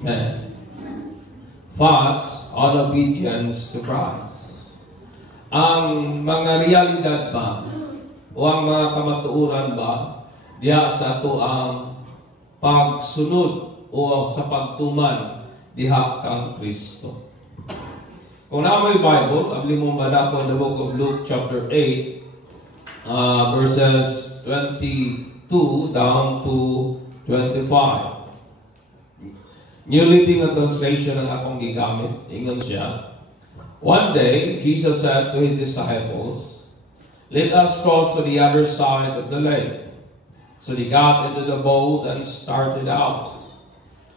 men. Facts on obedience to Christ. Ang mga realidad ba o ang mga kamatuoran ba diya sa ato ang pagsunod o sa pagtuman diha kang Kristo. Kung namoy Bible, abli mo madako in the book of Luke chapter 8 verses 22 down to 25. New Living Translation ang akong gigamit. Ingon siya. One day, Jesus said to His disciples, "Let us cross to the other side of the lake." So they got into the boat and started out.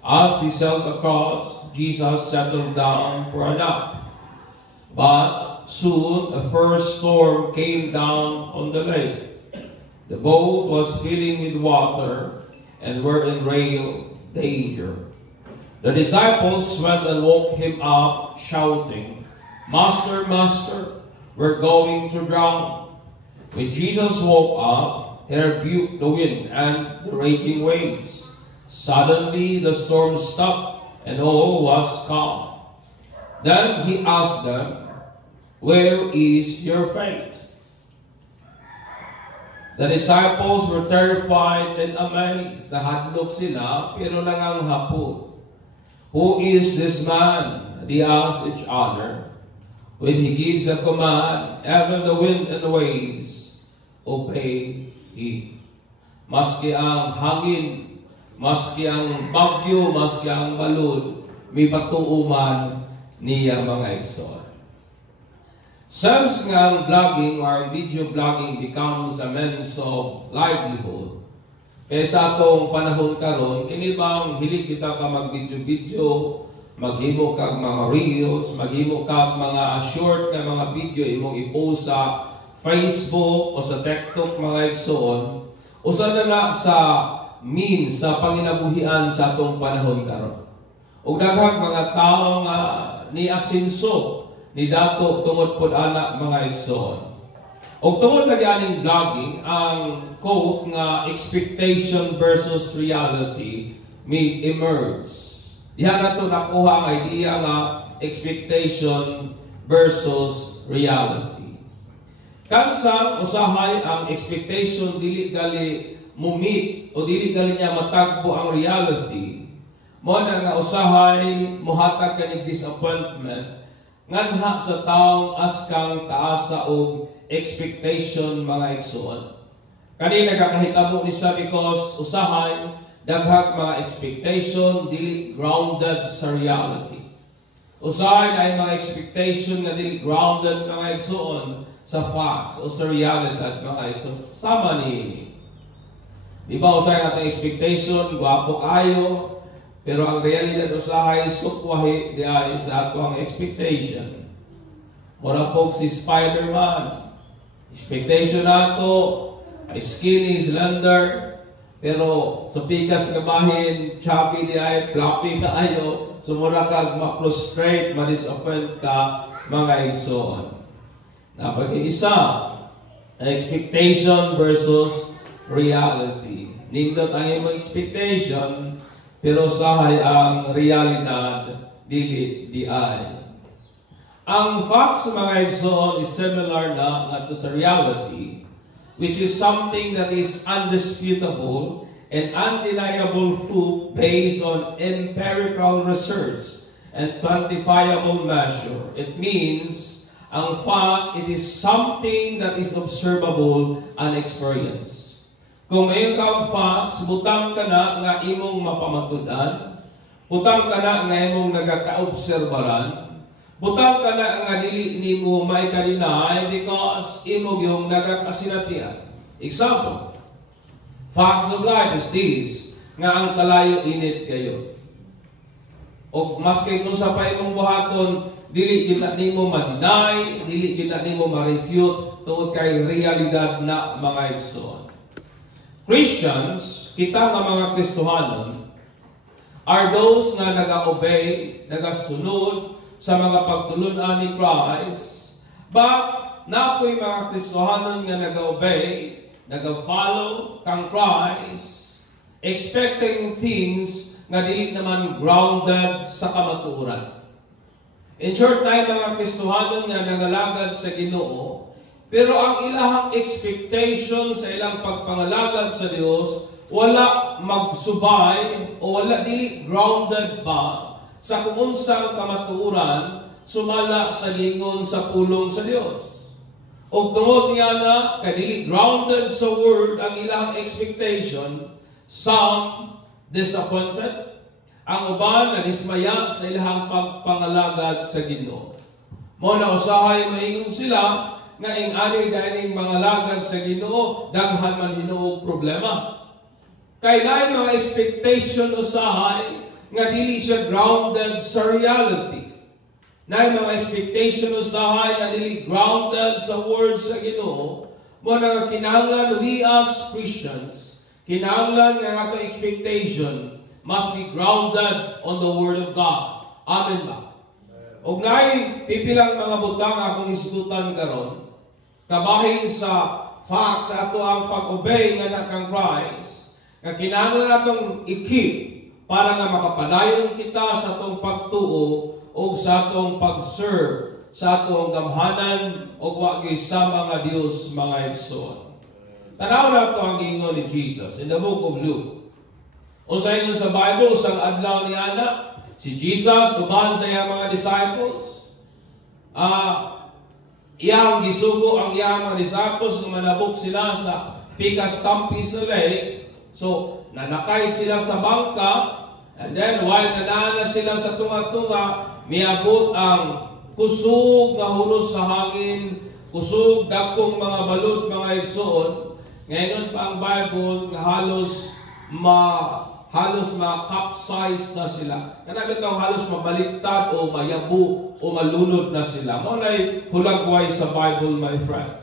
As they sailed across, Jesus settled down for a nap. But soon a first storm came down on the lake. The boat was filling with water and were in real danger. The disciples went and woke Him up, shouting, "Master, Master, we're going to drown." When Jesus woke up, He rebuked the wind and the raging waves. Suddenly the storm stopped and all was calm. Then He asked them, "Where is your faith?" The disciples were terrified and amazed. Nahadlok sila, pero langang hapon. "Who is this man?" they asked each other. When He gives a command, even the wind and the waves obey Him. Maski ang hangin, maski ang bagyo, maski ang balod, may patuuman niya mga igsoon. Since nga ang vlogging or video vlogging becomes a means of livelihood, kaya sa atong panahon karon, kini bang hilig kita ka mag-video-video, maghimo kag mga reels, maghimo kag mga short na mga video imong i-post sa Facebook o sa TikTok mga igsoon, usa na sa means sa panginabuhian sa atong panahon karon. Ug daghang mga tawo nga ni asenso ni dato tungod pod ana mga igsoon. Og tungod lagi aning vlogging, ang quote nga expectation versus reality may emerge. Diha nato nakuha ang idea nga expectation versus reality. Kansang usahay ang expectation dili gali mumit o dili gali niya matagbo ang reality. Mo na nga usahay mohatag kanig disappointment nganha sa taong askang taasa og expectation mga igsoon. Kani nagakahitabo ni sa because usahay daghang mga expectation dili grounded sa reality. Usahay na mga expectation nga dili grounded mga igsoon sa facts o sa realidad mga igsoon. Sama ni di ba usahay natin expectation gwapo kayo, pero ang realidad usahay sukwahi di ay sa ato ang expectation. Mura po si Spider-Man, expectation nato ay skinny, slender, pero sa pikas nga bahin chubby di ay floppy kaayo, so mura kag ma-frustrate, ma-disappoint ka mga igsoon. Napag-iisa ang expectation versus reality. Nindot ang imong expectation, pero sahay ang realidad dili di ay. Ang facts mga igsoon is similar na to sa reality, which is something that is undisputable and undeniable proof based on empirical research and quantifiable measure. It means ang facts, it is something that is observable and experienced. Kung mayon ka ang facts, butang ka na nga imong mapamatudan, butang ka na nga imong nagaka-obserbaran, butang ka na nga dili nimo may kalinay because imong yung nagakasinatian. Example, facts of life is this, nga ang kalayo init kayo. O mas kay kung sa pa imong buhaton, dili gyud nimo ma-deny, dili gyud nimo ma-refute tungod kay realidad na mga igsoon. Christians, kita nga mga Kristohanon, are those nga naga-obey, nagasunod sa mga pagtulon-an ni Christ. But napoy mga Kristohanon nga naga-obey, naga-follow kang Christ, expecting things nga dili naman grounded sa kamatuoran. In short, na mga Kristohanon nga nangalagad sa Ginoo, pero ang ilahang expectation sa ilang pagpangalagad sa Dios wala magsubay o wala dili grounded ba sa kung unsang kamatuoran sumala sa lingon sa pulong sa Dios. O tungod niya na kadili grounded sa word ang ilang expectation, some disappointed, ang uban na dismaya sa ilang pagpangalagad sa Ginoo. Mo na usahay maingon sila nga ing-ani ganing mangalagad sa Ginoo daghan man hinuog problema. Kay lain mga expectation usahay nga dili siya grounded sa reality. Na mga expectation usahay na dili grounded sa word sa Ginoo, mo na kinahanglan we as Christians, kinahanglan nga ato expectation must be grounded on the word of God. Amen ba? Og naay pipilang mga butang akong isgutan karon, kabahin sa facts sa ato ang pag-obey nga nakang Christ, nga kinahanglan natong i-keep para nga makapadayon kita sa atong pagtuo o sa atong pag-serve sa atong gamhanan o wagi sa mga Dios mga igsoon. Tanaw na ito ang ingon ni Jesus in the book of Luke. Unsay ingon sa Bible, usang adlaw ni ana, si Jesus uban sa iyang mga disciples, iyang gisugo ang iyang mga disciples nga manabok sila sa pikas tampi sa lake. So, nanakay sila sa bangka, and then while nanana sila sa tunga-tunga, miabot ang kusog nga hunos sa hangin, kusog dakong mga balot, mga igsoon. Ngayon pa ang Bible nga halos ma-capsize na sila. Kanang ito halos mabaliktad o mayabu o malunod na sila. Maunay hulagway sa Bible, my friend.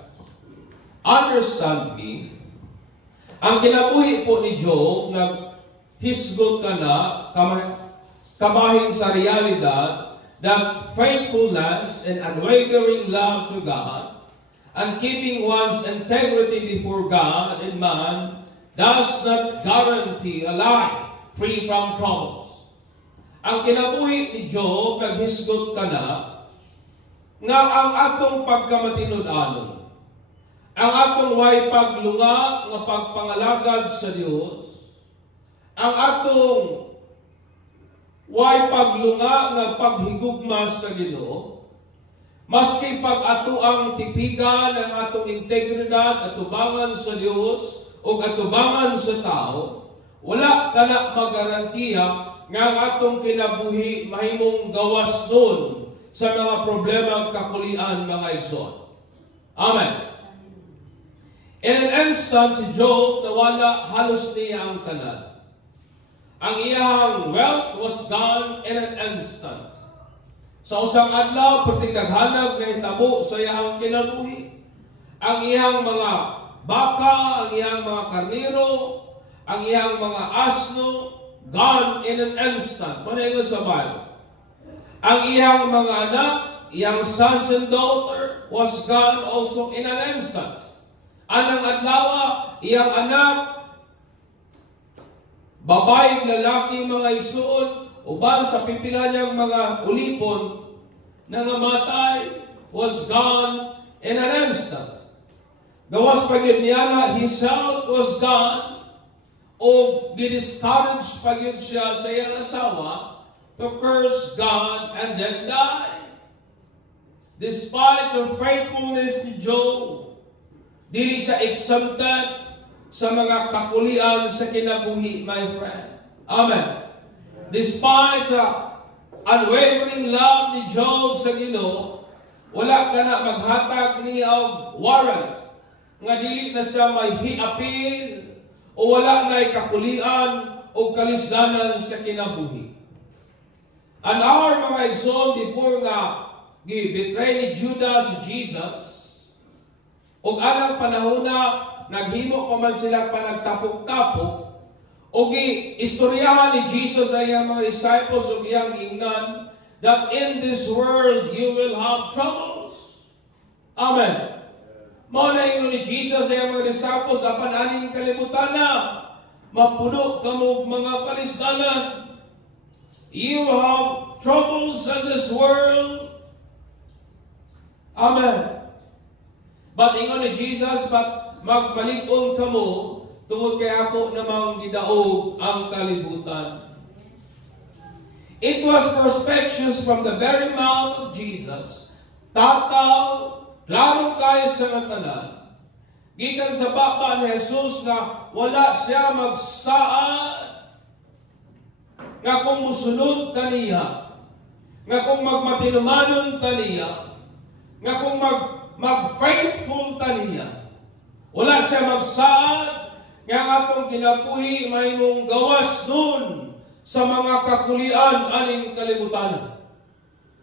Understand me, ang kinabuhi po ni Job, naghisgot ka na, kabahin sa realidad, that faithfulness and unwavering love to God and keeping one's integrity before God and man does not guarantee a life free from troubles. Ang kinabuhi ni Job, naghisgot ka na, nga ang atong pagkamatinud-anon, ang atong way paglunga nga pagpangalagad sa Dios, ang atong way paglunga nga paghigugma sa Ginoo, maski pag ato ang tipigan ang atong integridad, atubangan sa Dios o atubangan sa tao, wala kana magarantiya nga ang atong kinabuhi mahimong gawas nun sa mga problema kakulian mga igsoon. Amen. In an instant, si Job nawala halos niya ang tanan. Ang iyang wealth was gone in an instant. Sa usang adlaw, pertingdaghanag na hitabo sa iyang kinabuhi. Ang iyang mga baka, ang iyang mga karniro, ang iyang mga asno, gone in an instant. Panayon sa Bible. Ang iyang mga anak, iyang sons and daughter, was gone also in an instant. Anang adlaw, iyang anak, babaeng lalaki mga isuon, uban sa pipila niyang mga ulipon, nangamatay, was gone in an instant. Gawas pagyud niya na his health was gone, o gidiscourage pagyud siya sa iyang asawa to curse God and then die. Despite the faithfulness ni Job, dili sa exempted sa mga kakulian sa kinabuhi, my friend. Amen. Despite sa unwavering love ni Job sa Ginoo, wala ka na maghatag niya og warrant nga dili na siya may hi-appeal o wala na'y kakulian o kalisdanan sa kinabuhi. And our mga igsoon, before nga gi-betray ni Judas si Jesus, o anang panahon na naghimo pa man sila panagtapok-tapok, o gi-istoryahan ni Jesus sa iyang mga disciples o iyang ingnan that in this world you will have troubles. Amen. Mao na ingon ni Jesus sa iyang mga disciples, apan aning kalibutan na, mapuno kamo mga kalisdanan. You have troubles in this world. Amen. But ingon ni Jesus, but magmalig-on kamo, tungod kay ako namang gidaog ang kalibutan. It was prospectus from the very mouth of Jesus. Tataw, klaro kayo sa ngatanan. Gikan sa baba ni Jesus na wala siya magsaad nga kung musunod taniya, nga kung magmatinumanon taniya, nga kung mag-faithful taniya. Wala siya magsaad nga atong kinabuhi may mong gawas nun sa mga kakulian aning kalibutan.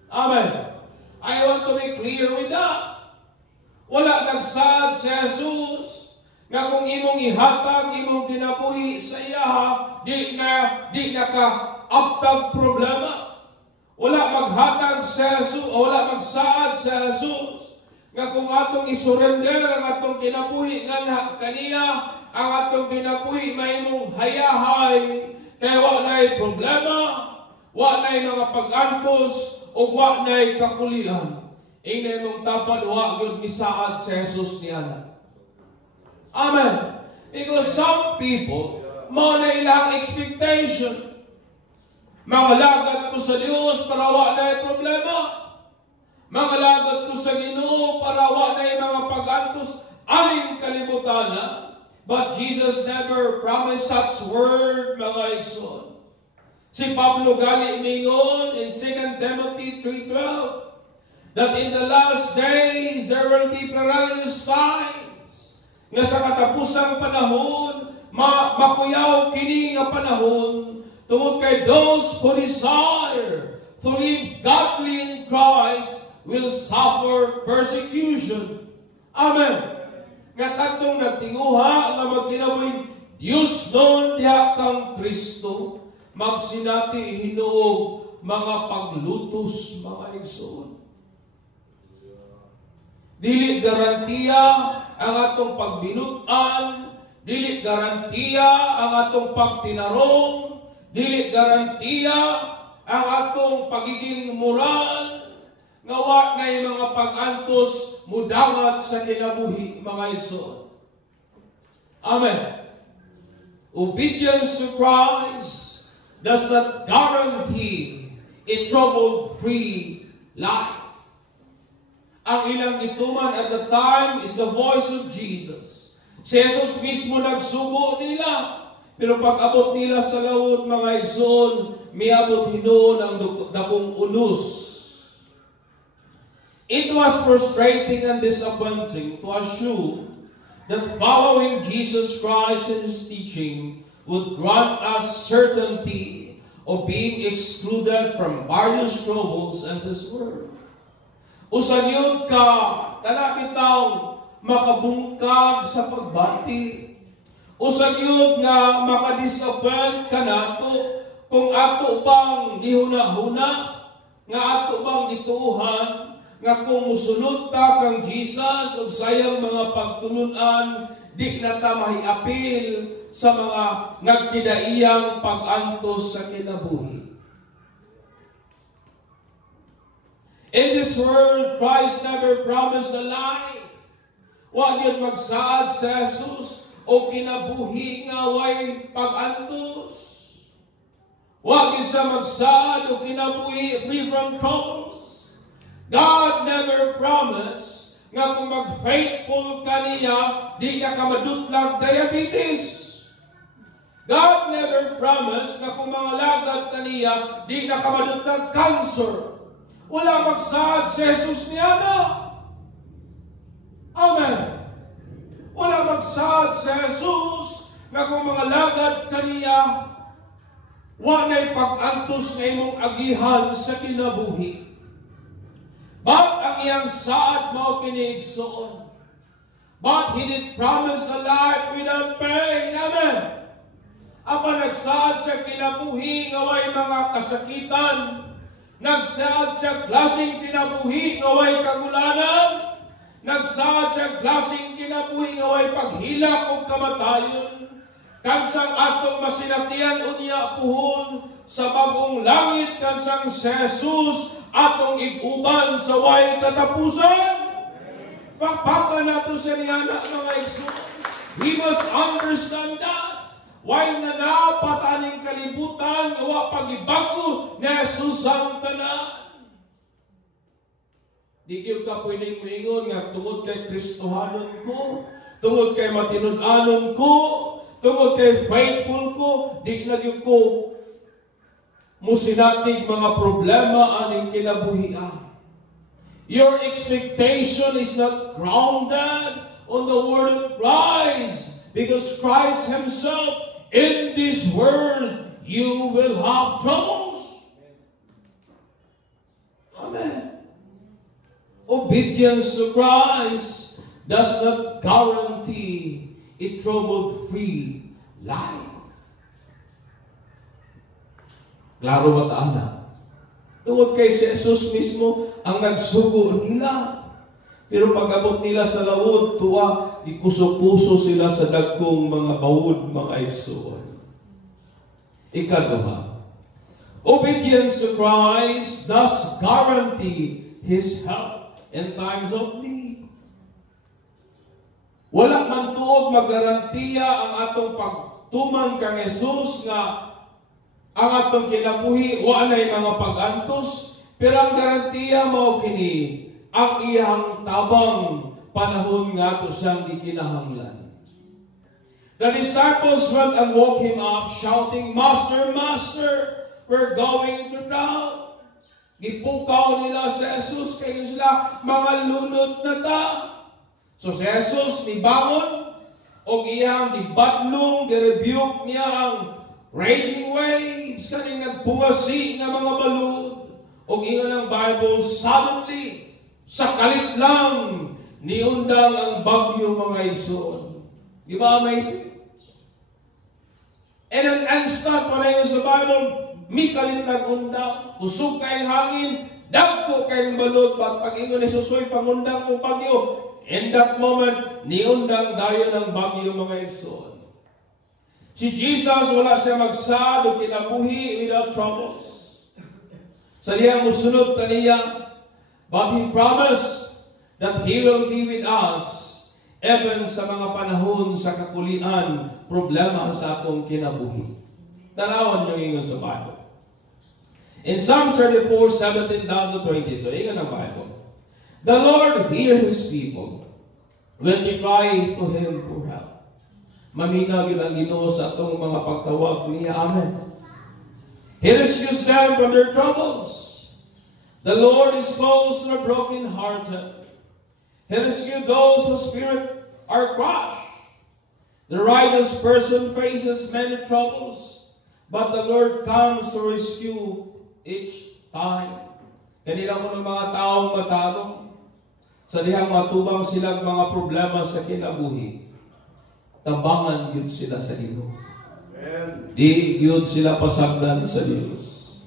Amen. I want to be clear with that. Wala nagsaad si Jesus nga kung imong ihatag, imong kinabuhi sa iya, di na ka abtag problema. Wala maghatag si Jesus, o wala magsaad si Jesus nga kung atong isurrender ang atong kinabuhi nga kaniya, ang atong kinabuhi may mong hayahay, kaya wa na'y problema, wa na'y mga pag-antos, o wa na'y kakulian. Ingay mong tapad, wa gyud misaad si Jesus niya. Amen. Because some people, mo na ilang expectation. Mangalagad ko sa Diyos para wa na'y problema. Mangalagad ko sa Ginoo para wa na'y mga pag-antos aning kalibutan. But Jesus never promised such word, mga igsoon. Si Pablo gali mingon in 2 Timothy 3:12 that in the last days there will be perilous times. Nga sa katapusang panahon, makuyaw kini nga panahon, tungod kay those who desire to live godly in Christ will suffer persecution. Amen. Nga katong nagtinguha nga magkinabuhing Diyos noon diha kang Kristo, magsinati hinuog mga paglutos, mga igsoon. Dili garantiya ang atong pagbinutan, dili garantiya ang atong pagtinarong, dili garantiya ang atong pagiging moral, nga wa na'y mga pag-antos mudangat sa kinabuhi, mga igsoon. Amen. Obedience to Christ does not guarantee a trouble-free life. Ang ilang gituman at the time is the voice of Jesus. Si Jesus mismo nagsugo nila. Pero pag-abot nila sa lawod, mga igsoon, miabot hinuon ang dakong unos. It was frustrating and disappointing to assume that following Jesus Christ and His teaching would grant us certainty of being excluded from various troubles in this world. Usan yun ka, kanapitaw, makabungkag sa pagbati. Usan yun nga makadisappoint ka nato, kung ato bang gihuna-huna, nga ato bang gituuhan, nga kung musunod ta kang Jesus, o sayang mga pagtulunan, di na ta mahiapil sa mga nagkidaiyang pag-antos sa kinabuhi. In this world, Christ never promised a life. Wa gyud magsaad sa Jesus o kinabuhi nga way pag-antos. Wa gyud sa magsaad o kinabuhi free from troubles. God never promised nga kung mag-faithful ka niya, di ka madutlag diabetes. God never promised nga kung mga lagad ka niya, di ka madutlag cancer. Wala magsaad si Jesus niya na. Amen. Wala magsaad si Jesus na kung mga lagad kaniya, wala'y pag-antos na imong agihan sa kinabuhi. But ang iyang saad mo kiniigsoon. But He did promise a life without pain. Amen. Apa nagsaad sa kinabuhi nga way mga kasakitan, nagsaad sa klaseng kinabuhi nga way kagulanan, nagsaad sa klaseng kinabuhi nga way paghilak o kamatayon, kansang atong masinatian unya puhon, sa bagong langit kansang si Jesus atong iguban sa way katapusan. Pagpaka nato sa niyana mga igsoon. We must understand that. While na napataning kalibutan, gawa pagibago na Jesus ang tanan. Di ka pwedeng moingon nga tungod kay Kristohanon ko, tungod kay matinud-anon ko, tungod kay faithful ko, di na gyud ko musinatig mga problema aning kinabuhian. Your expectation is not grounded on the word of Christ, because Christ Himself, in this world you will have troubles. Amen. Obedience to Christ does not guarantee a trouble-free life. Klaro ba taana? Tungod kay si Jesus mismo ang nagsugo nila. Pero pag-abot nila sa lawod, tuwa, ikuso-puso sila sa dagkong mga bawod, mga igsoon. Ikaduha, obedience to Christ does guarantee His help in times of need. Wala man tuod magarantiya ang atong pagtuman kang Jesus nga ang atong kinabuhi walay mga pagantos, pero ang garantiya mao kini ang iyang tabang panahon nga to siyang gikinahanglan. The disciples went and woke Him up, shouting, "Master, Master, we're going to drown." Gipukaw nila si Jesus, kayo sila, mga lunod na ta. So si Jesus, nibangon, o iyang gibadlong, girebuke niya ang raging waves, kaning nagpungasi nga mga balod. O ingon ang Bible, suddenly, sa kalit lang, niundang ang bagyo mga igsoon. Di ba amazing? And an instant, wala yun sa Bible, may kalit lang undang, kusog kayong hangin, dagko kayong balod, pag-ingon ni Susoy, pangundang mo bagyo. In that moment, niundang dayon ang bagyo mga igsoon. Si Jesus, wala siya magsad o kinabuhi without troubles. Sa diyang musunod kaniya, but He promised that He will be with us even sa mga panahon sa kakulian, problema sa atong kinabuhi. Tanawan niyo ingon sa Bible. In Psalm 34:17 down to 22, ingon ang Bible. The Lord hear His people when they cry to Him for help. Maminaw yun ang Ginoo sa atong mga pagtawag niya. Amen. He rescues them from their troubles. The Lord is close to the broken-hearted. He rescues those whose spirit are crushed. The righteous person faces many troubles, but the Lord comes to rescue each time. Kanila mo ng mga taong matarong, sa dihang matubang silang mga problema sa kinabuhi, tabangan yun sila sa Ginoo. Di yun sila pasagdan sa Diyos.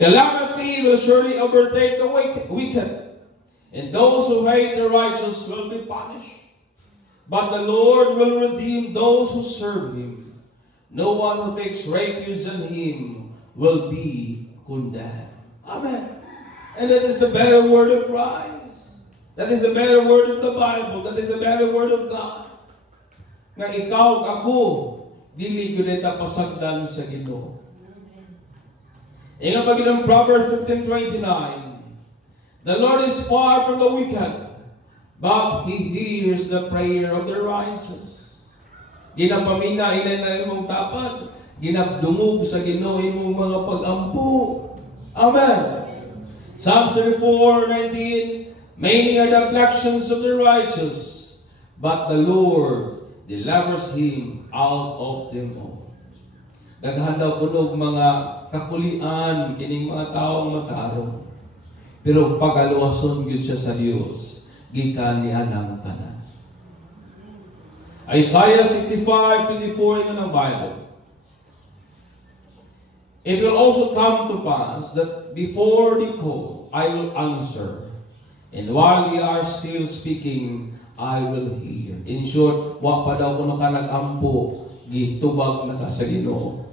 Calamity will surely overtake the wicked, and those who hate the righteous will be punished. But the Lord will redeem those who serve Him. No one who takes refuge in Him will be condemned. Amen. And that is the better word of Christ. That is the better word of the Bible. That is the better word of God. Nga ikaw, ako, dili ko nita pasagdan sa Ginoo. Ingat pag ng Proverbs 15:29, the Lord is far from the wicked, but He hears the prayer of the righteous. Ginapamina, inay na rin mong tapad, ginapdungog sa Ginoo imong mga pag-ampo. Amen. Psalm 34:19, many are the afflictions of the righteous, but the Lord delivers him out of them all. Daghan daw kunog mga kakulian kining mga taong matarong. Pero pagaluwason gyud siya sa Dios, gikan niya nang tanan. Isaiah 65:24 ng Bible. It will also come to pass that before they call, I will answer. And while they are still speaking, I will hear. In short, wa pa daw kuno ka nag-ampo, gitubag na ka sa Ginoo.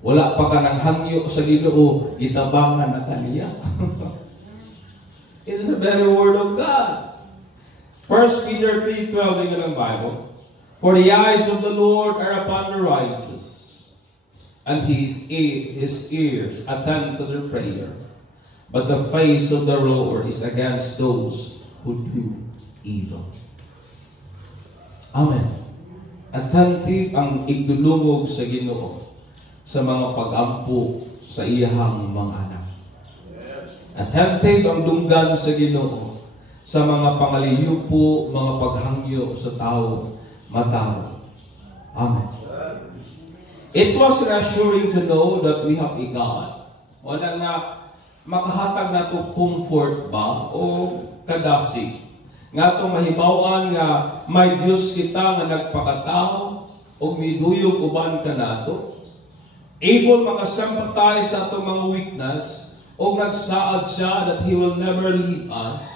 Wala pa ka ng hangyo sa Ginoo, gitabangan na kaniya. It is the very word of God. 1 Peter 3:12 in the Bible. For the eyes of the Lord are upon the righteous, and his ears attend to their prayer. But the face of the Lord is against those who do evil. Amen. Attentive ang igdulungog sa Ginoo sa mga pag-ampo sa iyahang mga anak. Attentive ang dunggan sa Ginoo sa mga pangaliyupo, mga paghangyo sa tao matao. Amen. It was reassuring to know that we have a God. Wala nga makahatag na to comfort ba o kadasig. Nga itong mahibawan nga may Diyos kita nga nagpakatao o miduyog uban ka nato. Able makasympathize sa itong mga weakness o nagsaad siya that He will never leave us.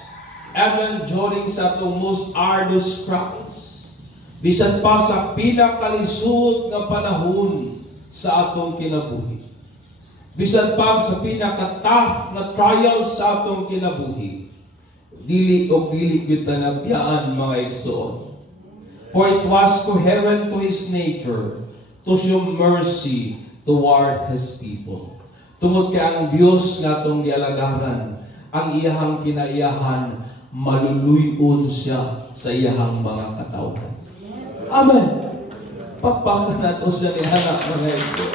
Even during sa itong most arduous struggles. Bisan pa sa pinakalisod na panahon sa atong kinabuhi. Bisan pa sa pinaka-tough na trials sa atong kinabuhi. Dili o dili kita nabiyaan mga igsoon. For it was coherent to His nature to show mercy toward His people. Tungod kay ang Dios nga itong gialagaran, ang iyahang kinaiyahan, maluluyon siya sa iyahang mga katawhan. Amen. Pagpakan nato siya ni anak mga igsoon.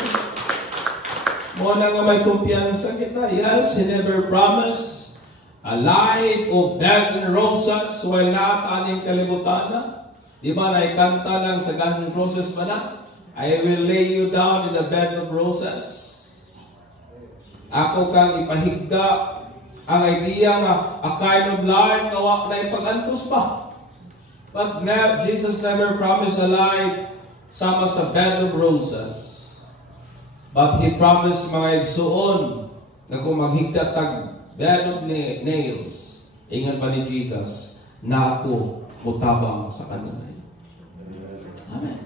Muna nga may kumpiyansa kita. Yes, He never promised a life of bed and roses while naataning kalibutan na. Di ba naikanta lang sa Guns N' Roses pa na? I will lay you down in a bed of roses. Ako kang ipahigda ang idea nga a kind of life na wak na ipag-antos pa. But Jesus never promised a life sama sa bed of roses. But He promised mga igsuon na kung maghigda tag bed of nails, ingat pa ni Jesus, na ako mutabang sa kanila. Amen.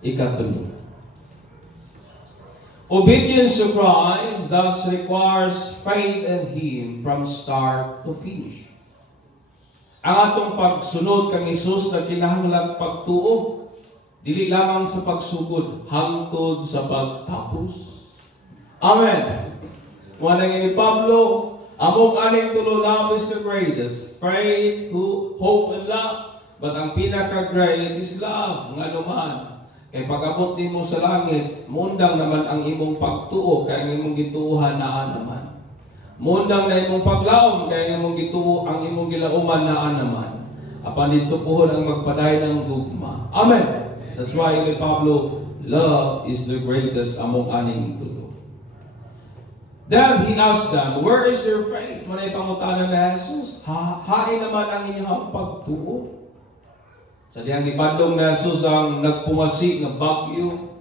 Ikatuloy. Obedience to Christ thus requires faith in Him from start to finish. Ang atong pagsunod kang Hesus na kinahanglan pagtuo, dili lamang sa pagsugod, hangtod sa pagtapos. Amen. Wala ni Pablo, among aning tulo love is the greatest. Faith, hope, and love. But ang pinaka-great is love. Nga naman. Kaya pag-abot din mo sa langit, mundang naman ang imong pagtuo, kaya ang imong gituuhan naan naman. Mundang na imong paglaom, kaya ang imong gituo, ang imong gilauman naan naman. Apan dito puhon ang magpaday ng gugma. Amen. That's why ni Pablo, love is the greatest among aning tulo. Then he asked them, where is your faith? Manay pangutanan na Jesus, hain naman ang inyong pagtuo. Sa diyang ipadlong na Jesus ang nagpumasi ng bagyo,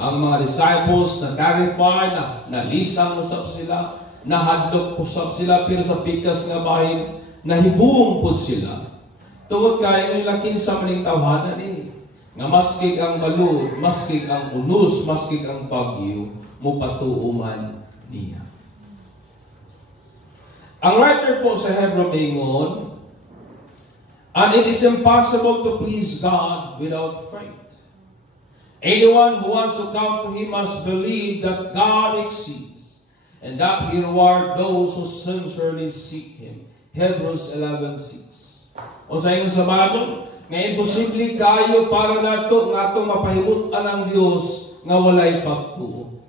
ang mga disciples na terrified, na nalisang usap sila, nahadlok usap sila, pero sa pikas nga bahin, nahibuong po sila. Tungod kaya yung lakin sa maning tawhanan nga maskig ang balud, maskig ang unos, maskig ang bagyo, mupatuuman niya. Ang writer po sa Hebrew ingon, and it is impossible to please God without faith. Anyone who wants to come to Him must believe that God exists and that He rewards those who sincerely seek Him. Hebrews 11:6. O sa inyo sa Bible, nga imposible kayo para nato nga atong mapahimutan ang Dios nga walay pagtuo.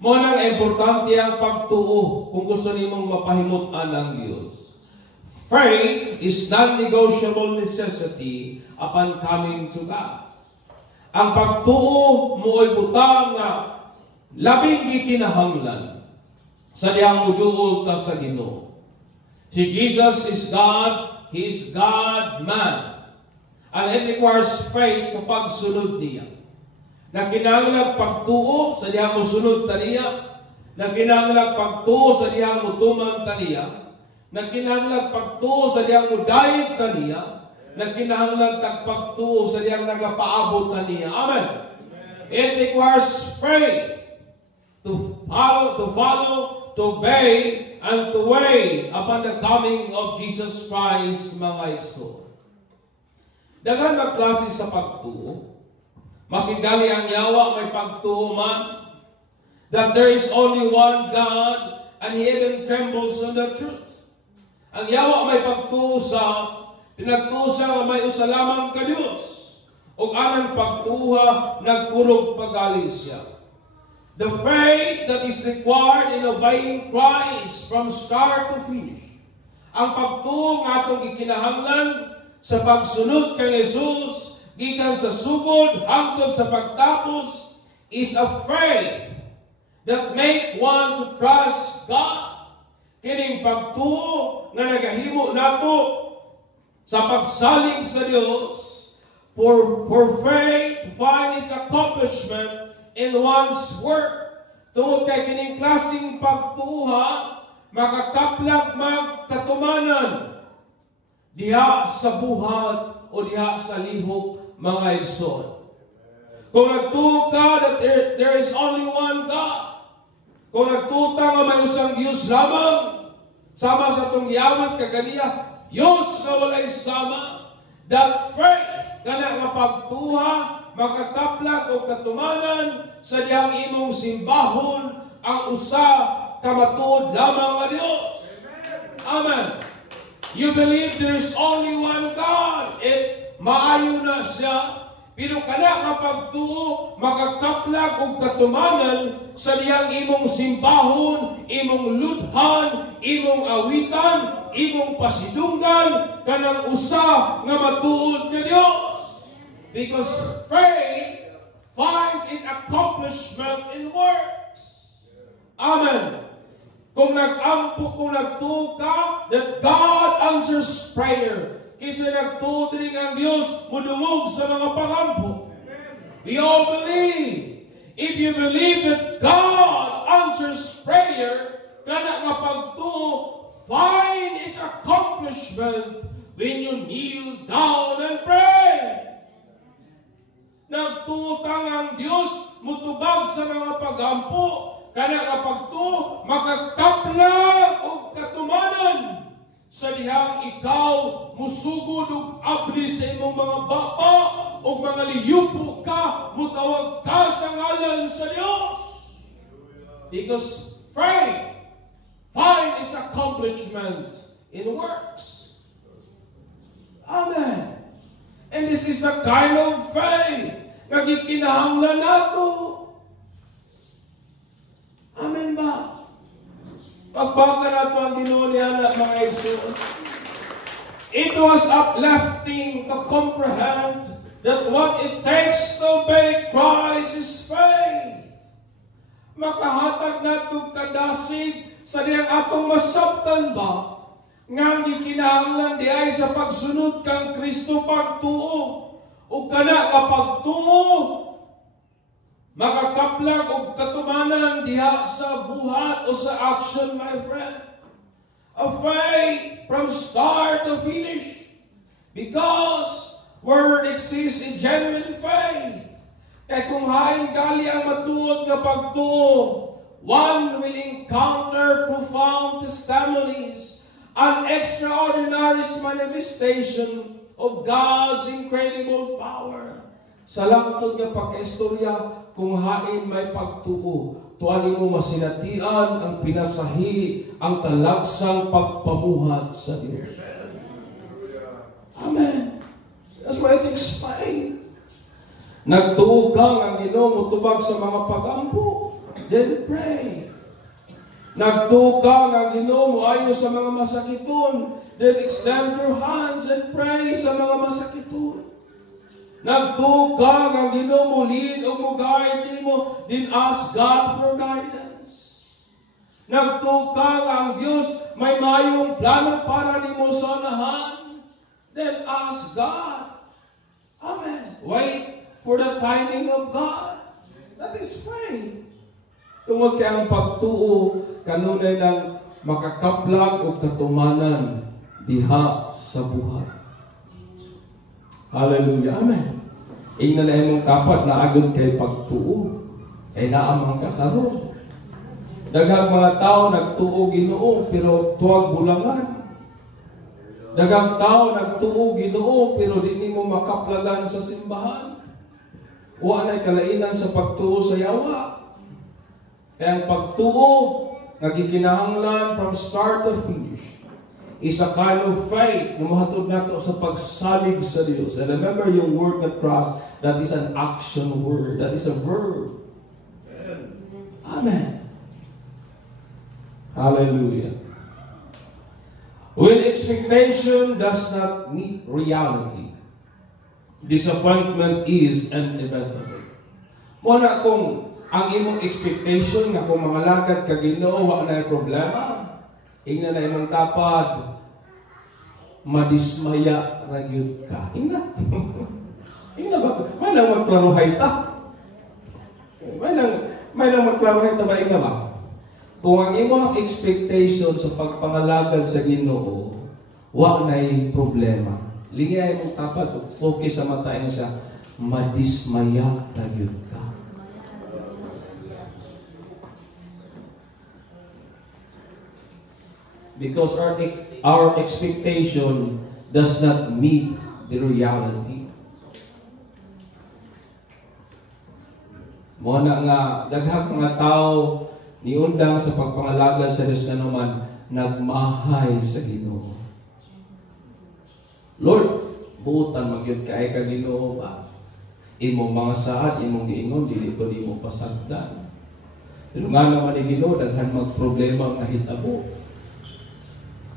Mo nang importante ang pagtuo kung gusto nimong mapahimutan ang Dios. Faith is non-negotiable necessity upon coming to God. Ang pagtuo mo'y butang nga labing gikinahanglan sa diyang muduol ta sa Ginoo. Si Jesus is God, He is God-man. And it requires faith sa pagsunod niya. Na kinahanglan pagtuo sa diyang musunod taniya, na kinahanglan pagtuo sa diyang mutuman taniya, na kinahanglan pagtuo sa diyang mudayeg taniya, na kinahanglan pagtuo sa diyang nagapaabot taniya. Amen. It requires faith to follow, to obey, and to wait upon the coming of Jesus Christ, mga igsoon. Daghan magklase sa pagtuo. Masidali ang yawa may pagtuo man, that there is only one God, and He even trembles on the truth. Ang yawa may pagtuo sa pinagtusa nga may usa lamang ka Dios. Ug anang pagtuha nagkurog pagali siya. The faith that is required in obeying Christ from start to finish. Ang pagtuo nga atong gikinahanglan sa pagsunod kay Jesus gikan sa sugod hangtod sa pagtapos is a faith that make one to trust God. Kining pagtuo nga nagahimo nato sa pagsalig sa Dios, for faith find its accomplishment in one's work. Tungod kay kining klaseng pagtuha makakaplag magkatumanan diha sa buhat o diha sa lihok, mga igsoon. Kung nagtuo ka that there is only one God, kung nagtuta nga may usang Diyos lamang, sama sa itong yawat kaganiya, Diyos na walay sama, that faith, kana nga pagtuha, makakaplag o katumanan, sa diyang imong simbahon, ang usa kamatuod lamang nga Diyos. Amen. You believe there is only one God. Maayo na siya. Pero kana nga pagtuo, makakaplag o katumanan sa diyang imong simbahon, imong ludhan, imong awitan, imong pasidunggan, kanang usa nga matuod ka Dios. Because faith finds its accomplishment in works. Amen. Kung nag-ampo, kung nagtuo ka, that God answers prayer. Kaysa nagtuo din ang Diyos, mudungog sa mga pangampo. We all believe. If you believe that God answers prayer, kana nga pagtuo, find its accomplishment when you kneel down and pray. Nagtuotang ang Diyos, mutubag sa mga pagampo, kana nga pagtuo, makakaplag o katumanan sa dihang ikaw musugod ug abri sa imong mga baba o mga liyupo ka, mutawag ka sa ngalan sa Diyos. Because faith find its accomplishment in works. Amen. And this is the kind of faith na gikinahanglan nato. Amen ba? Pagbaka nato ang Ginoo niya, mga igsoon. It was uplifting to comprehend that what it takes to obey Christ is faith. Makahatag nato kadasig sa diyang atong masabtan ba nga gikinahanglan di ay sa pagsunod kang Kristo pagtuo o kana ka pagtuo makakaplag og katumanan diha sa buhat o sa action, my friend. A faith from start to finish. Because where exists a genuine faith, kay kung hain gali ang matuod nga pagtuo, one will encounter profound testimonies, an extraordinary manifestation of God's incredible power. Sa langtod nga pagkaistorya, kung hain may pagtuo, tuwalin mo masinatian ang pinasahi, ang talagsang pagpamuhat sa Diyos. Amen. That's why it takes faith. Nagtugang ang Ginoo mutubag sa mga pagampo, then pray. Nagtugang ang Ginoo ayo sa mga masakiton, then extend your hands and pray sa mga masakiton. Nagtugang ang Ginoo lead o mo guide mo, then ask God for guidance. Nagtugang ang Dios may mayong plano para nimo sa unahan, then ask God. Amen. Wait for the timing of God. That is faith. Tungod kay ang pagtuo kanunay ng makakaplag o katumanan diha sa buhay. Hallelujah. Amen. Ingnan na imong kapat na agad kay pagtuo. Kay naamang kakaroon. Daghang mga tao nagtuo Ginoo pero tuwag bulangan. Daghang tao nagtuo Ginoo pero di nimo makaplagan sa simbahan. Wa na'y kalainan sa pagtuo sa yawa. Kaya ang pagtuo nagikinahanglan from start to finish is a kind of faith na mahatod nato sa pagsalig sa Dios. And remember yung word na trust, that is an action word. That is a verb. Amen. Hallelujah. When expectation does not meet reality, disappointment is inevitable. Muna kung ang imong expectation nga kung mga lagad ka Ginoo wa na problema, ingna na imong tapad madismaya ra gyud ka. Ingna. Ingna ba? May nang magklaruhay ta. May nang magklaruhay ta ba ingna ba? Kung ang imong expectation sa pagpangalagad sa Ginoo wa nay problema. Ligay imong tapad focus sa mata niya siya madismaya ra gyud ka. Because our expectation does not meet the reality. Muna nga, daghang mga tao niundang sa pagpangalagad sa Diyos na naman, nagmahay sa Ginoo. Lord, buutan magyud kay ka Ginoo ba? Imong mga saad, imong giingon, dili ko di mo pasagdan. Tulungan naman ni Ginoo, daghan magproblema nga hitabo.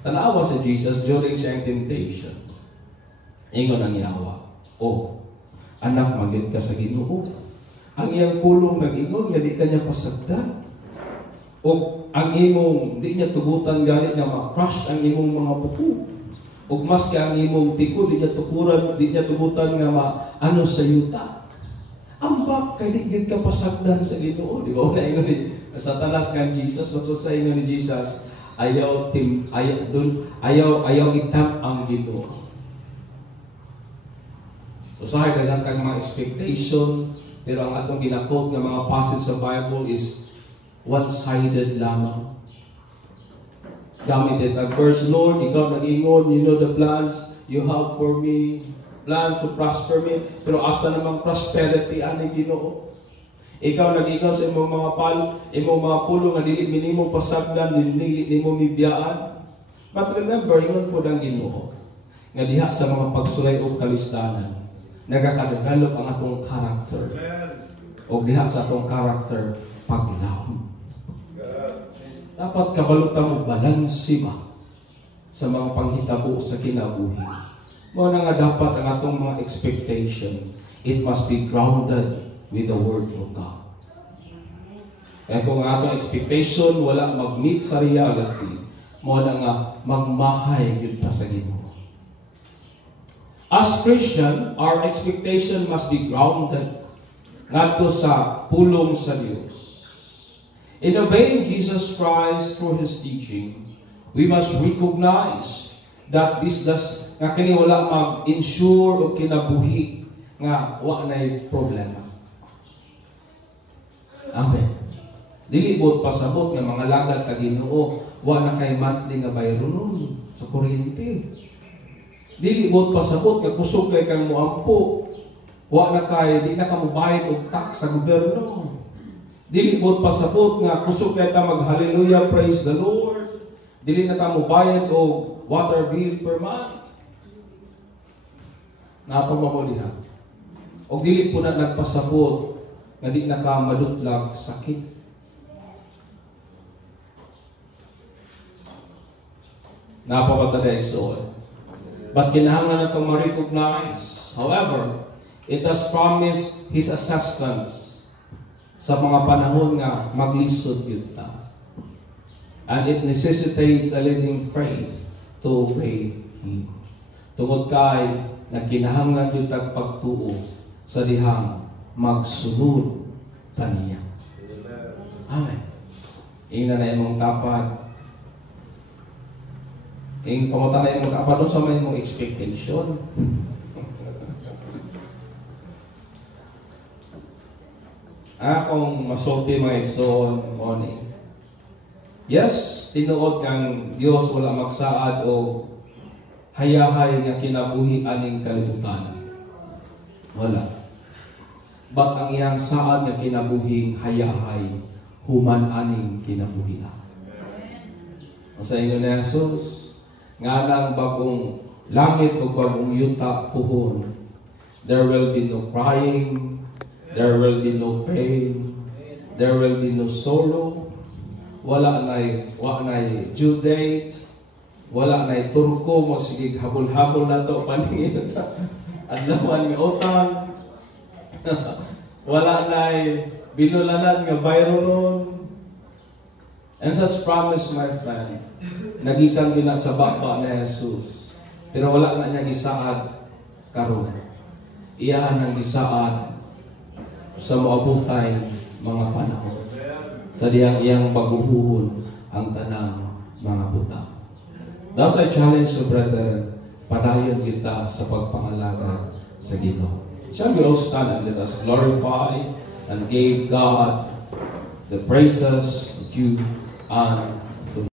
Tanawa si Jesus during siyang temptation. Ingon ang yawa, anak, magyud ka sa Ginoo. Ang iyang pulong nag-ingon, nga di kanya pasagdan. O ang imong, di niya tugutan galit nga ma-crush ang imong mga buko. O mas ka ang imong tiko, di niya tukuran, di niya tugutan nga ma-ano sa yuta. Ambak, kay di ka pasagdan sa Ginoo. Di ba? Una ingon ni Satanas nga Jesus, maksud sa ingon ni Jesus, ayaw itam ang Ginoo. Usahay daghang kang mga expectation, pero ang atong ginakop nga mga passage sa Bible is one-sided lamang. Gamit it ang verse, Lord, ikaw nag-ingon, you know the plans you have for me, plans to prosper me, pero asa namang prosperity ani Ginoo? Ikaw nag-ingon sa imong mga pulo nga dili minimo pasagdan, dili nimo mibiyaan. But remember, ingon po ang Ginoo nga diha sa mga pagsulay og kalistanan, nagaka-develop ang atong character. O diha sa atong character paglahom. Dapat kabalutan mo balansi ba sa mga panghitabo sa kinabuhi. Mo na nga dapat ang atong mga expectation, it must be grounded with the Word of God. Kaya kung ang atong expectation wala mag-meet sa reality, mo na nga magmahay yun pa sa Ginoo. As Christian, our expectation must be grounded ngadto sa pulong sa Dios. In obeying Jesus Christ through His teaching, we must recognize that this does nga kini wala mag-ensure o kinabuhi nga wa nay problema. Amen. Dili bot pasabot nga mga lagad ka Ginoo, wa na kay monthly nga bayro nun sa kuryente. Dili bot pasabot nga kusog kay kang moampo, wa na kay di na ka mobayad og tax sa gobyerno. Dili bot pasabot nga kusog kay ta mag-hallelujah, praise the Lord. Dili na ta mobayad og water bill per month. Napamamo diha. Og dili po na nagpasabot nga di na ka madutlag sakit. Napapatala igsoon. But kinahanglan natong ma-recognize. However, it has promised His assistance sa mga panahon nga maglisod yun ta. And it necessitates a living faith to obey Him. Tungod kay na kinahanglan yun tag pagtuo sa dihang magsunod pa niya. Amen. Ina na imong tapad. Ing pamutan na imong tapad sa may imong expectation. akong masulti mga igsoon morning. Yes, tinuod kang Dios wala magsaad o hayahay nga kinabuhi aning kalibutan. Wala. But ang iyang saad nga kinabuhing hayahay human aning kinabuhi. Sa inyo na Jesus, nga nang bagong langit o bagong yuta puhon, there will be no crying, there will be no pain, there will be no sorrow, wala na'y due date, wala na'y turko, magsigig habol-habol na to, paningin sa adlawan nga utang, wala na'y binulanan nga bayronon. And such promise, my friend, nagikan gina sa baba ni Jesus, pero wala na niya gisaad karon. Iyahan ang gisaad sa maabutay mga panahon. Sa iyang baguhuhon ang tanang mga butang. Thus I challenge you, brethren, padayon kita sa pagpangalaga sa Ginoo. Shall we all stand and let us glorify and give God the praises due and